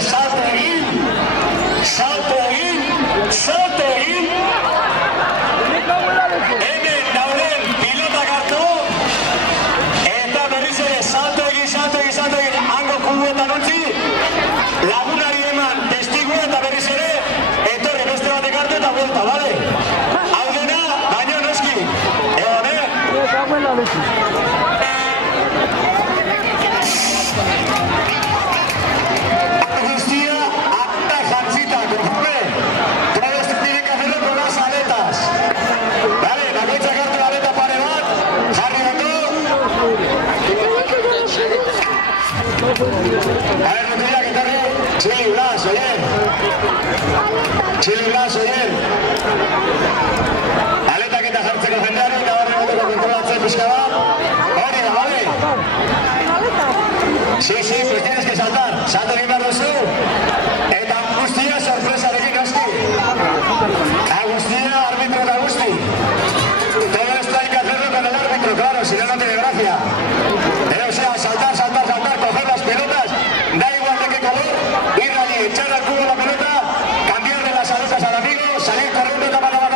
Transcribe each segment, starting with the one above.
salto egin, hemen dauden pilotak hartu, eta berriz ere salto egin, hango kubuetan utzi, lagunari eman testigua eta berriz ere, etorri beste batek hartu eta vuelta, bale? Hau dena, baino noski, egon, A ver, Nutria, que tarde. Chili Blas, oyer. Aleta que te jartzeko jendeari, eta barri goteko kontrolatzen pixka bat. Hori da, vale? Sí, pues tienes que saltar. Salto egin behar duzu. Eta guztia sorpresarekin aski. Agustia, árbitro de Agusti. Todo esto hay que hacerlo con el árbitro, claro, si no, no tiene gracia. O sea, saltar, coger las pelotas, da igual de qué color, ir allí, echar al cubo la pelota, cambiarle las aletas al amigo, salir corriendo, tapa, otra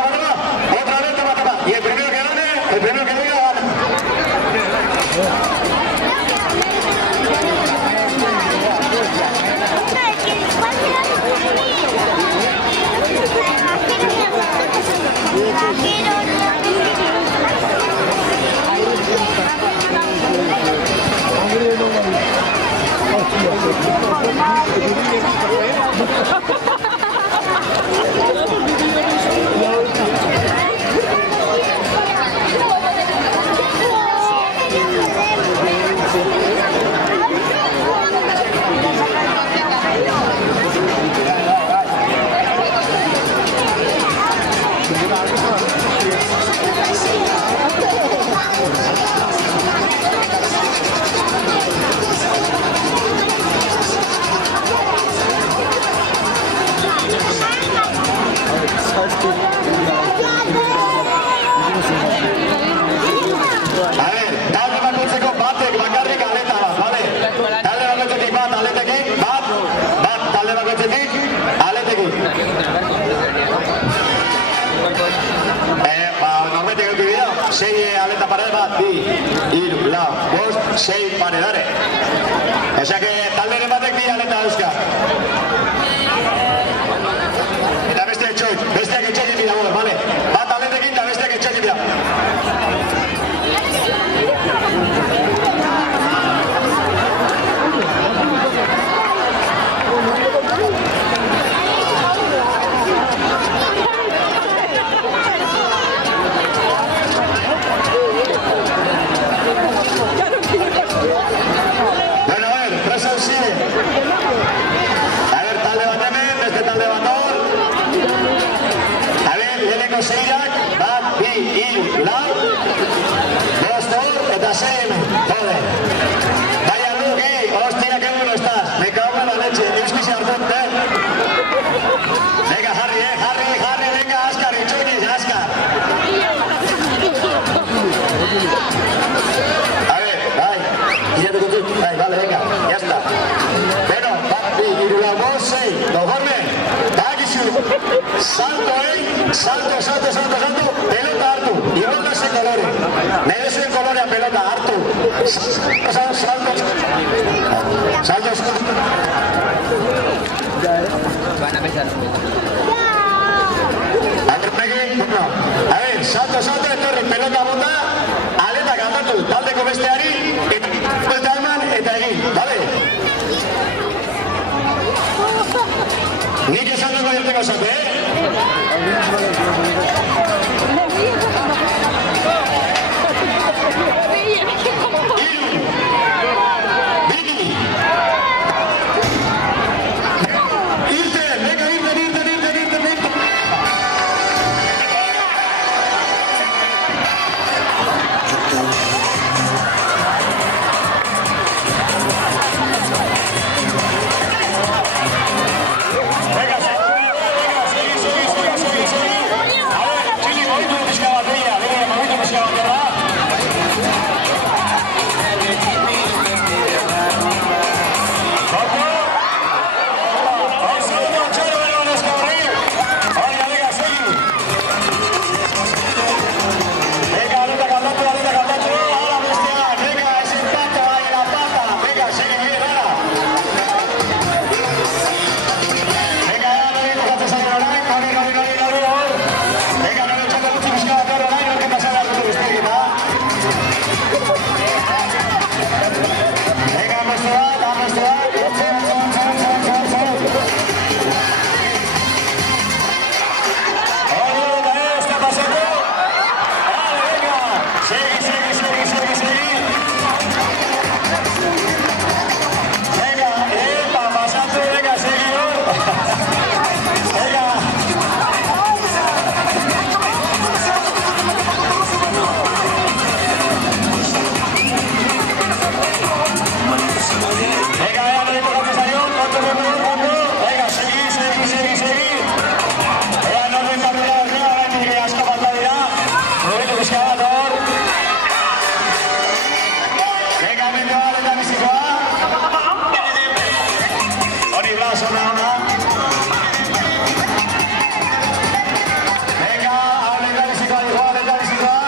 vez, tapa, y el primero que gane, el primero que diga, gana. Sei paredare. O sea que talderen batek bi aleta dauzka. Eta besteak etxekin dira, vale? Bat aletekin eta besteak etxekin dira. Seirak, bat, bi, hiru, lau, bost, eta sei, jode. Vaya Luki, hostia, que bueno estás. Me cago en la leche, euskiz hartot, Venga, Harry, venga, Askar, itxoiniz, Askar. A ver, bai, vale, venga, ya está. Bueno, bat, bi, hiru, lau, bost, sei, conforme, bagizu, salto, salto, pelota hartu, igualda zen kolore, nire zuen kolorean pelota hartu, salto, a ver, salto, etorri, pelota bota, aleta gandatu, taldeko besteari, eta eman, eta egin, bale? Nik esan dugu dirteko zate, zona ona. Venga, hau lehendabizikoa dihoa, lehendabizikoa.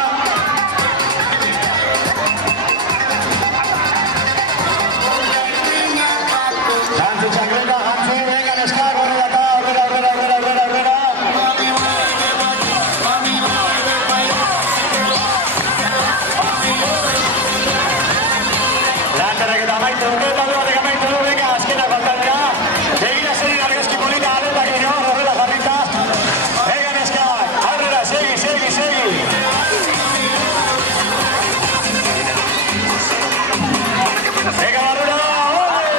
Jantzi txangreta, jantzi, venga, neskak, horrela eta, horrela. Lanterak eta amaitu dute, eta duatek amaitu du, venga, azkenak faltatzea. Begira zerin argazki polita, aletak ino, horrela jarrita. Venga, neskak, aurrera, segi. Venga, barrura, ole!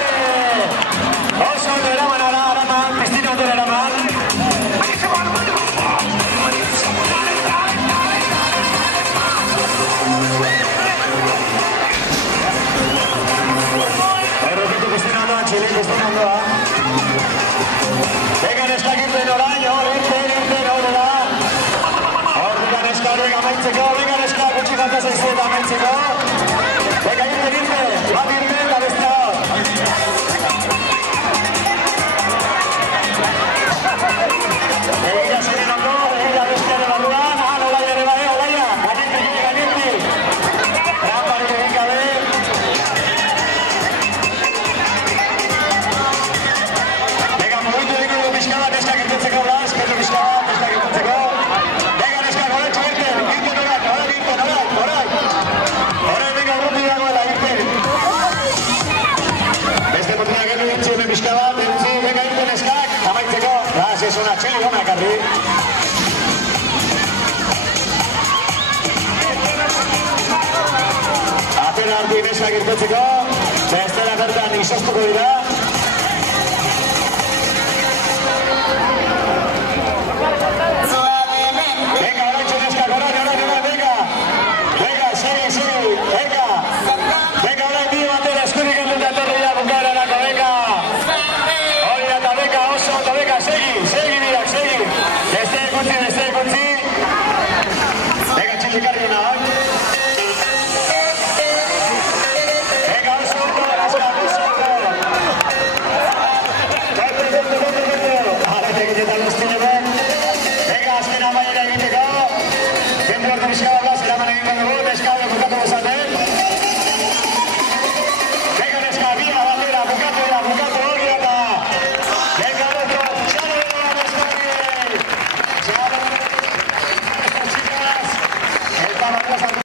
Oso ondo eraman araman, piztina ondo eraman. Errepitu piztina ondoa, txilin piztina ondoa. Venga, neskak irten orain, irten, horrela. Horrela neskak, venga, amaitzeko, venga, neskak, gutxi falta zaizu eta amaitzeko. Venga, irten, bat irten, eta beste hor. Begira zerin ondo, begira bestearen barruan, Olaia ere bai, Olaia, gainiti. Ramparik egin gabe. Venga, mugitu egin dugu pixka bat, neskak irtetzeko da, espetu pixka bat, neskak irtetzeko. Venga, neskak, horretxo irten orak. Horret, venga, urruti dagoela, irten. Beste portina gendu irtzi hemen pixka bat, venga, irten neskak, amaitzeko. Ez una txeli gona ekarri. Atera hartu ineskak irtetzeko, bestela bertan izoztuko dira.